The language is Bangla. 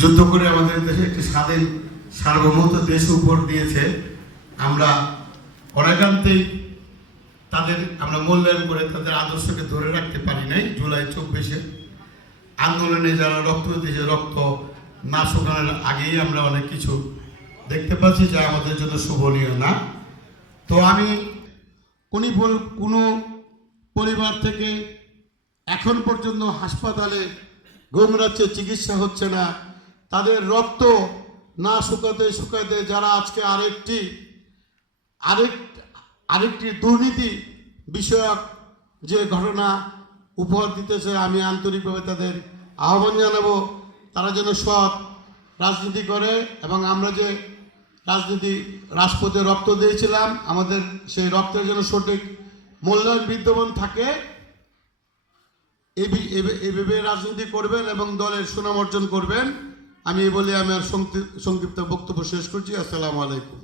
যুদ্ধ করে আমাদের দেশে একটি স্বাধীন, সার্বভৌমত্ব দেশ উপর দিয়েছে। আমরা অনাকান্তেই তাদের, আমরা মূল্যায়ন করে তাদের আদর্শকে ধরে রাখতে পারি নাই জুলাই চব্বিশে। আন্দোলনে যারা রক্ত দিয়েছে, রক্ত না শুকানোর আগেই আমরা অনেক কিছু দেখতে পাচ্ছি যা আমাদের জন্য শোভনীয় না। তো আমি কোনি কোনো পরিবার থেকে এখন পর্যন্ত হাসপাতালে গোমরাচ্ছে চিকিৎসা হচ্ছে না তাদের রক্ত না শুকাতে শুকাতে যারা আজকে আরেকটি, আরেক, আরেকটি দুর্নীতি বিষয়ক যে ঘটনা উপহার দিতেছে, আমি আন্তরিকভাবে তাদের আহ্বান জানাব। তারা যেন সৎ রাজনীতি করে এবং আমরা যে রাজনীতি, রাজপথে রক্ত দিয়েছিলাম, আমাদের সেই রক্তের জন্য সঠিক মূল্যায়ন বিদ্যমান থাকে এভাবে রাজনীতি করবেন এবং দলের সুনাম অর্জন করবেন। আমি বলে আমার সংক্ষিপ্ত বক্তব্য শেষ করছি। আসসালামু আলাইকুম।